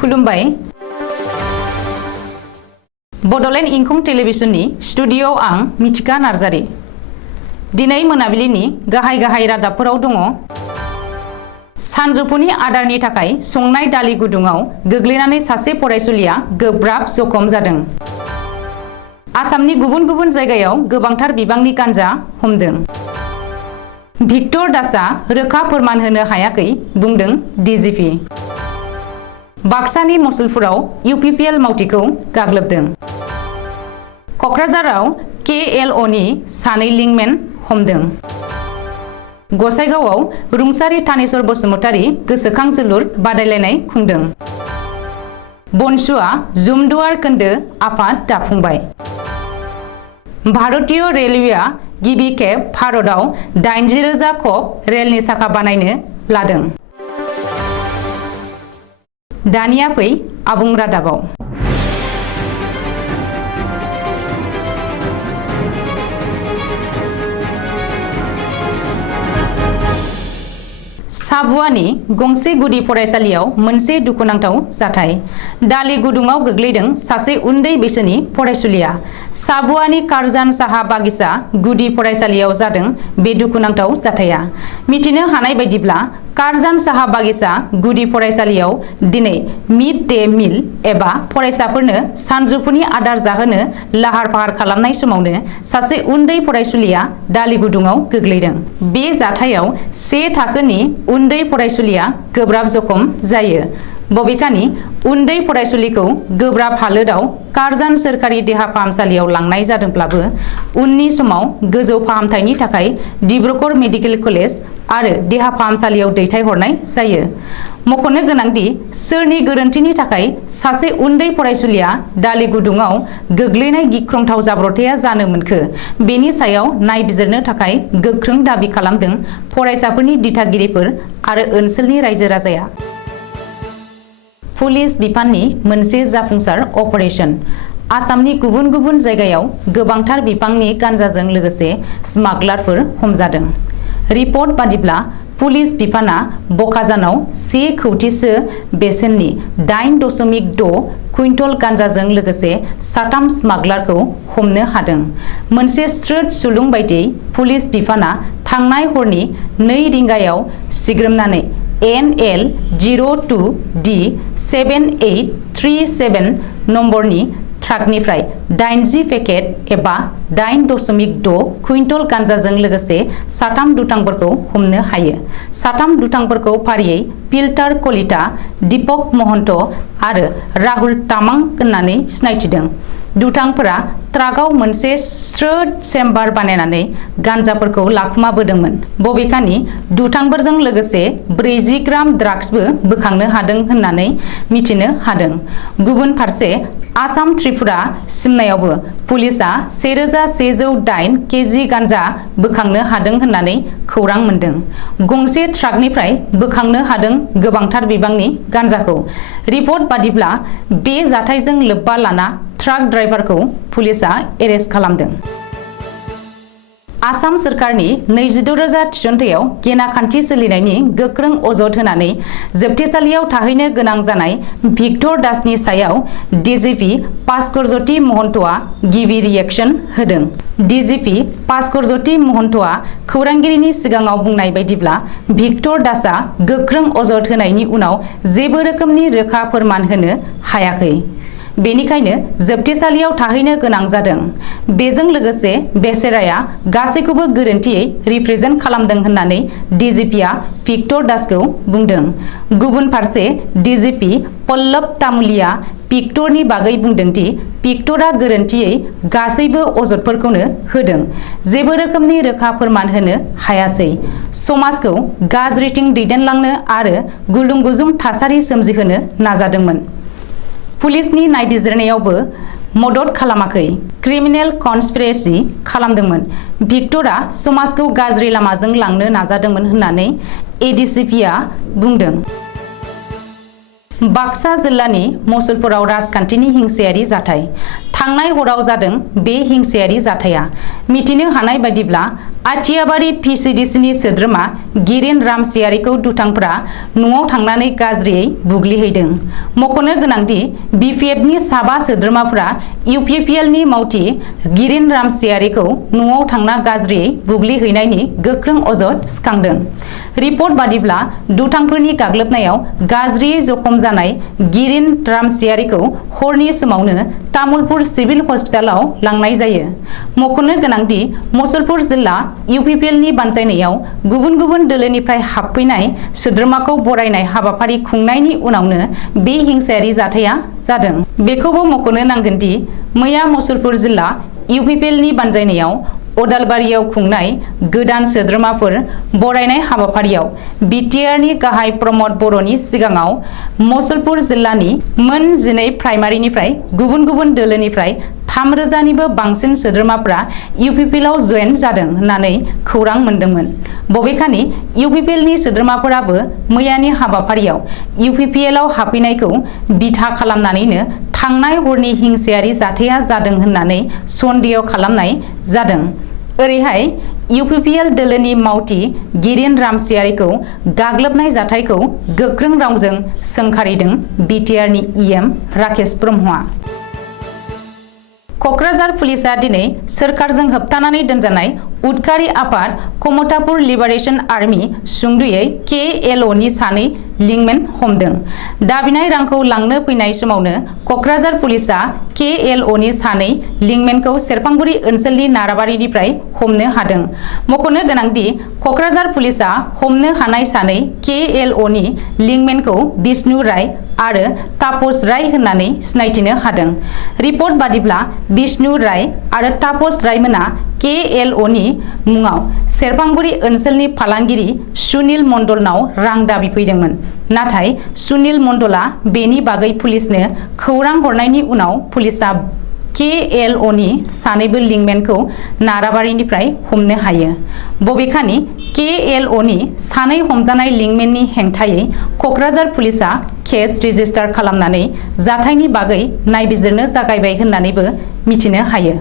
खुलुमबाय बड'लेण्ड इंखं टेलिभिजननि स्टुडिय'आव आं मिथिका नार्जारी दिनै मोनाबिलिनि गाहाय रादाबफोराव दङ सानजौफुनि आदारनि थाखाय संनाय दालि गुदुङाव गोग्लैनानै सासे फरायसुलिया गोब्राब जखम जादों आसामनि गुबुन जायगायाव गोबांथार बिबांनि गांजा हमदों भिक्टर दासआ रोखा फोरमान होनो हायाखै बुंदों डिजिपि बाक्सानि मसलपुराव इउपिपिएल मावथिखौ गाग्लोबदों क'क्राझाराव केएलअनि सानै लिंकमेन हमदों गसाइगावआव रुंसारि थानेश्वर बसुमतारी गोसोखां जोलुर बादायलायनाय खुंदों बनसुआ जुमदुवार खोन्दो आफाद दाफुंबाय भारतीय रेलवेआ गिबि खेब भारतआव 80,000 खब रेलनि साखा बानायनो लादों दानिया फै आबुं रादाबाव साबुवानि गंसे गुदि फरायसालियाव मोनसे दुखुनांथाव जाथाय दालि गुदुङाव गोग्लैदों सासे उन्दै बैसोनि फरायसुलिया साबुवानि कारजान साहा बागिचा गुदि फरायसालियाव जादों बे दुखुनांथाव जाथाया मिथिनो हानाय बायदिब्ला कारजान साहा बागिचा गुदि फरायसालियाव दिनै मिड डे मिल एबा फरायसाफोरनो सानजौफुनि आदार जाहोनो लाहार फाहार खालामनाय समावनो सासे उन्दै फरायसुलिया दालि गुदुङाव गोग्लैदों बे जाथायाव 1 थाखोनि उन्दै फरायसुलिया गोब्राब जखम जायो बबेखानि उन्दै फरायसुलिखौ गोब्राब हालोदाव कारजान सोरखारि देहा फाहामसालियाव लांनाय जादोंब्लाबो उननि समाव गोजौ फाहामथायनि थाखाय डिब्रुगड़ मेडिकेल कलेज आरो देहा फाहामसालियाव दैथायहरनाय जायो मख'नो गोनांदि सोरनि गोरोन्थिनि थाखाय सासे उन्दै फरायसुलिया दालि गुदुङाव गोग्लैनाय गिख्रंथाव जाब्रबथाया जानो मोनखो बेनि सायाव नायबिजिरनो थाखाय गोख्रों दाबि खालामदों फरायसाफोरनि दिथागिरिफोर आरो ओनसोलनि रायजो राजाया पुलिस बिफाननि मोनसे जाफुंसार अपारेशन आसामनि गुबुन जायगायाव गोबांथार बिबांनि गांजाजों लोगोसे स्मागलारफोर हमजादों रिपर्ट बादिब्ला पुलिस बिफाना बकाजानाव 1 कौटिसो बेसेननि 8.6 कुइन्टल गांजाजों लोगोसे 3 स्मागलारखौ हमनो हादों मोनसे स्रोद सुलुं बायदियै पुलिस बिफाना थांनाय हरनि 2 रिंगायाव सिग्रोमनानै NL 02D7837 नम्बरनि ट्राकनिफ्राय 80 पेकेट एबा 8.6 कुइन्टल गांजाजों लोगोसे 3 दुथांफोरखौ हमनो हायो 3 दुथांफोरखौ फारियै पिल्टार कलिता दीपक महन्त आरो राहुल तामां होननानै सिनायथिदों दुथांफोरा ट्राकआव मोनसे स्रोद चेम्बार बानायनानै गांजाफोरखौ लाखुमाबोदोंमोन बबेखानि दुथांफोरजों लोगोसे 40 ग्राम ड्राग्सबो बोखांनो हादों होननानै मिथिनो हादों गुबुन फारसे आसाम त्रिपुरा सिमनायावबो पुलिसआ 1108 केजि गांजा बोखांनो हादों होननानै खौरां मोन्दों गंसे ट्राकनिफ्राय बोखांनो हादों गोबांथार बिबांनि गांजाखौ रिपर्ट बादिब्ला बे जाथायजों लोब्बा लाना ट्राक ड्राइभारखौ पुलिसआ एरेस्ट खालामदों आसाम सोरखारनि 26,000 थिसनथायाव गेनाखान्थि सोलिनायनि गोख्रों अजद होनानै जोबथेसालियाव थाहैनो गोनां जानाय भिक्टर दासनि सायाव डिजिपि भास्करज्योति महन्तआ गिबि रिएक्शन होदों डिजिपि भास्करज्योति महन्तआ खौरांगिरिनि सिगाङाव बुंनाय बायदिब्ला भिक्टर दासआ गोख्रों अजद होनायनि उनाव जेबो रोखोमनि रोखा फोरमान होनो हायाखै बेनिखायनो जोबथेसालियाव थाहैनो गोनां जादों बेजों लोगोसे बेसेराया गासैखौबो गोरोन्थियै रिप्रेजेन्ट खालामदों होननानै डिजिपिआ भिक्टर दासखौ बुंदों गुबुन फारसे डिजिपि पल्लव तामुलिया भिक्टरनि बागै बुंदोंदि भिक्टरा गोरोन्थियै गासैबो अजदफोरखौनो होदों जेबो रोखोमनि रोखा फोरमान होनो हायासै समाजखौ गाज्रिथिं दैदेनलांनो आरो गुलुं गुजुं थासारि सोमजिहोनो नाजादोंमोन पुलिसनि नायबिजिरनायावबो मदद खालामाखै क्रिमिनेल कनस्पिरेसि खालामदोंमोन भिक्टरा समाजखौ गाज्रि लामाजों लांनो नाजादोंमोन होननानै एडिसिपिआ बुंदों बाक्सा जिल्लानि मसलपुराव राजखान्थिनि हिंसायारि जाथाय थांनाय हराव जादों बे हिंसायारि जाथाया। मिथिनो हानाय बायदिब्ला आथियाबारि पिसिडिसिनि सोद्रोमा गिरिन रामसियारिखौ दुथांफोरा न'आव थांनानै गाज्रियै बुग्लिहैदों। मख'नो गोनांदि बिपिएफनि साबा सोद्रोमाफोरा इउपिपिएलनि मावथि गिरिन रामसियारिखौ न'आव थांना गाज्रियै बुग्लिहैनायनि गोख्रों अजद सिखांदों। रिपर्ट बादिब्ला दुथांफोरनि गाग्लोबनायाव गाज्रियै जखम जानाय गिरिन रामसियारिखौ हरनि समावनो तामुलपुर सिभिल हस्पिटालाव लांनाय जायो। मख'नो गोनांदि मुसलपुर जिल्ला इउपिपिएलनि बानजायनायाव गुबुन गुबुन दोलोनिफ्राय हाबफैनाय सोद्रोमाखौ बरायनाय हाबाफारि खुंनायनि उनावनो बे हिंसायारि जाथाया जादों। बेखौबो मख'नो नांगोनदि मैया मुसलपुर जिल्ला इउपिपिएलनि बानजायनायाव अदालबारियाव खुंनाय गोदान सोद्रोमाफोर बरायनाय हाबाफारियाव बिटिआरनि गाहाय प्रमद बर'नि सिगाङाव मुसलपुर जिल्लानि मोन 12 प्राइमारिनिफ्राय गुबुन गुबुन दोलोनिफ्राय 3000निबो बांसिन सोद्रोमाफोरा इउपिपिएलआव जयेन जादों होननानै खौरां मोन्दोंमोन। बबेखानि इउपिपिएलनि सोद्रोमाफोराबो मैयानि हाबाफारियाव इउपिपिएलआव हाबफैनायखौ बिथा खालामनानैनो थांनाय हरनि हिंसायारि जाथाया जादों होननानै सन्देह खालामनाय जादों। ओरैहाय इउपिपिएल दोलोनि मावथि गिरिन रामसियारिखौ गाग्लोबनाय जाथायखौ गोख्रों रावजों सोंखारिदों बिटिआरनि इएम राकेश ब्रह्मआ। क'क्राझार पुलिसा दिनै सोरखारजों होबथानानै दोनजानाय उदखारि आफाद कमतापुर लिबारेशन आर्मी सुंद'यै KLOनि सानै लिंकमेन हमदों। दाबिनाय रांखौ लांनो फैनाय समावनो क'क्राझार पुलिसा KLOनि सानै लिंकमेनखौ सेरफांगुरि ओनसोलनि नाराबारिनिफ्राय हमनो हादों। मख'नो गोनांदि क'क्राझार पुलिसा हमनो हानाय सानै KLOनि लिंकमेनखौ बिष्णु राय आरो तापस राय होननानै सिनायथिनो हादों। रिपर्ट बादिब्ला बिष्णु राय आरो तापस रायमोना KLOनि मुङाव सेरफांगुरि ओनसोलनि फालांगिरि सुनिल मण्डलनाव रां दाबि फैदोंमोन। नाथाय सुनिल मण्डला बेनि बागै पुलिसनो खौरां हरनायनि उनाव पुलिसा KLOनि सानैबो लिंकमेनखौ नाराबारिनिफ्राय हमनो हायो। बबेखानि KLOनि सानै हमजानाय लिंकमेननि हेंथायै क'क्राझार पुलिसा केस रेजिस्टार खालामनानै जाथायनि बागै नायबिजिरनो जागायबाय होननानैबो मिथिनो हायो।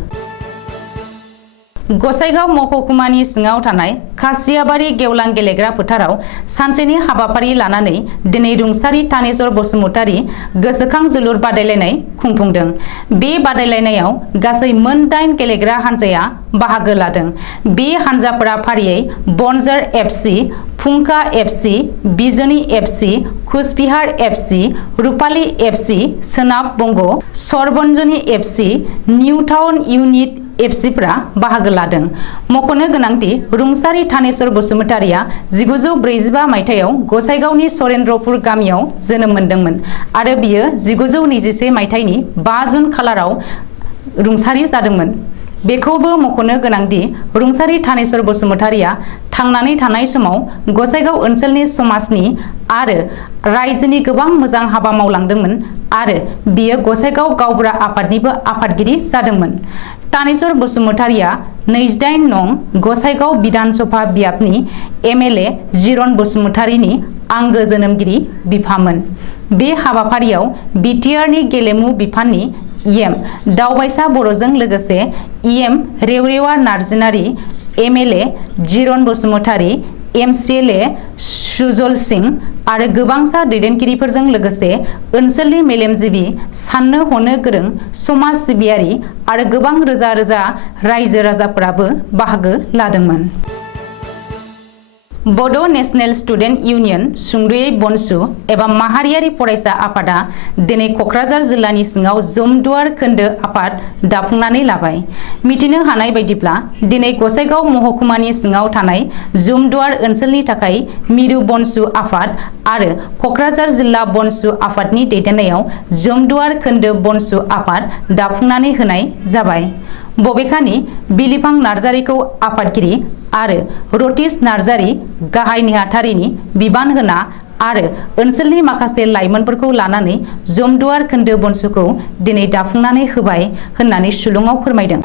गसाइगाव महकुमानि सिङाव थानाय खासियाबारि गेवलां गेलेग्रा फोथाराव सानसेनि हाबाफारि लानानै दिनै रुंसारि तानेश्वर बसुमतारी गोसोखां जोलुर बादायलायनाय खुंफुंदों। बे बादायलायनायाव गासै मोन 8 गेलेग्रा हानजाया बाहागो लादों। बे हानजाफोरा फारियै बनजार FC, फुंखा FC, Bijni FC, Cooch Behar FC, Rupali FC, सोनाब बंग, सरबन्जनी FC, निउ टाउन इउनिट एफसिफोरा बाहागो लादों। मख'नो गोनांदि रुंसारि तानेश्वर बसुमतारीया 1945 मायथाइयाव गसाइगावनि सरेन्द्रपुर गामियाव जोनोम मोनदोंमोन आरो बियो 1921 मायथाइनि 5 जुन खालाराव रुंसारि जादोंमोन। बेखौबो मख'नो गोनांदि रुंसारि तानेश्वर बसुमतारीया थांनानै थानाय समाव गसाइगाव ओनसोलनि समाजनि आरो रायजोनि गोबां मोजां हाबा मावलांदोंमोन आरो बियो गसाइगाव गावबुरा आफादनिबो आफादगिरि जादोंमोन। तानेश्वर बसुमतारीया 28 नं गसाइगाव बिधान सभा बियाबनि MLA जिरन बसुमतारीनि आंगो जोनोमगिरि बिफामोन। बे हाबाफारियाव बिटिआरनि गेलेमु बिफाननि EM दावबायसा बर'जों लोगोसे EM रेवरेवा Narzinary, MLA जिरन Basumatary, MCLA Sujal Singh आरो गोबांसा दैदेनगिरिफोरजों लोगोसे ओनसोलनि मेलेमजिबि, साननो हनो गोरों, समाज सिबियारि आरो गोबां रोजा रोजा रायजो राजाफोराबो बाहागो लादोंमोन। बड' नेशनेल स्टुडेन्ट इउनियन सुंद'यै बनसु एबा माहारियारि फरायसा आफादा दिनै क'क्राझार जिल्लानि सिङाव जमदुवार खोन्दो आफाद दाफुंनानै लाबाय। मिथिनो हानाय बायदिब्ला दिनै गसाइगाव महकुमानि सिङाव थानाय जमदुवार ओनसोलनि थाखाय मिरु बनसु आफाद आरो क'क्राझार जिल्ला बनसु आफादनि दैदेननायाव जमदुवार खोन्दो बनसु आफाद दाफुंनानै होनाय जाबाय। बबेखानि बिलिफां नार्जारिखौ आफादगिरि आरो रतीश नार्जारि गाहाय नेहाथारिनि बिबान होना आरो ओनसोलनि माखासे लाइमोनफोरखौ लानानै जमदुवार खोन्दो बनसुखौ दिनै दाफुंनानै होबाय होननानै सुलुङाव फोरमायदों।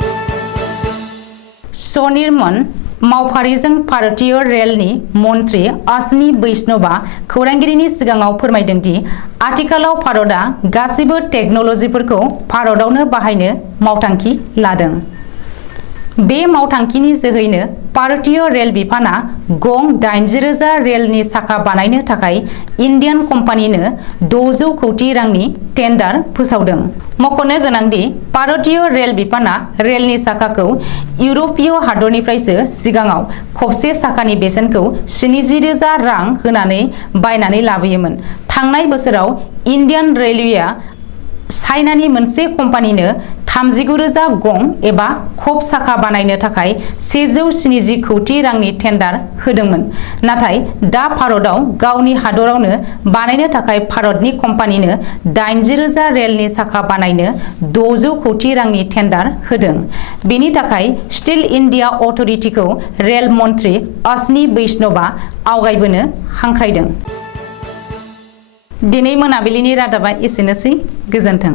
सनिर्मन मावफारिजों भारतीय रेलनि मन्त्री अश्विनी वैष्णवआ खौरांगिरिनि सिगाङाव फोरमायदों दि आथिखालाव भारतआ गासैबो टेक्न'लजिफोरखौ भारतावनो बाहायनो मावथांखि लादों। बे मावथांखिनि जोहैनो भारतीय रेल बिफाना गं 80,000 रेलनि साखा बानायनो थाखाय इन्डियान कम्पानिनो 600 कोटी रांनि टेन्डार फोसावदों। मख'नो गोनांदि भारतीय रेल बिफाना रेलनि साखाखौ इउर'पीय हादरनिफ्रायसो सिगाङाव खबसे साखानि बेसेनखौ 70,000 रां होनानै बायनानै लाबोयोमोन। थांनाय बोसोराव इन्डियान रेलवेआ चाइनानि मोनसे कम्पानिनो 39,000 गं एबा खब साखा बानायनो थाखाय 170 कोटी रांनि टेन्डार होदोंमोन। नाथाय दा भारतआव गावनि हादरावनो बानायनो थाखाय भारतनि कम्पानिनो 80,000 रेलनि साखा बानायनो 600 कोटी रांनि टेन्डार होदों। बेनि थाखाय स्टिल इन्डिया अथ'रिटिखौ रेल मन्त्री अश्विनी वैष्णवआ आवगायबोनो हांख्रायदों। दिनै मोनाबिलिनि रादाबा एसेनोसै। गोजोन्थों।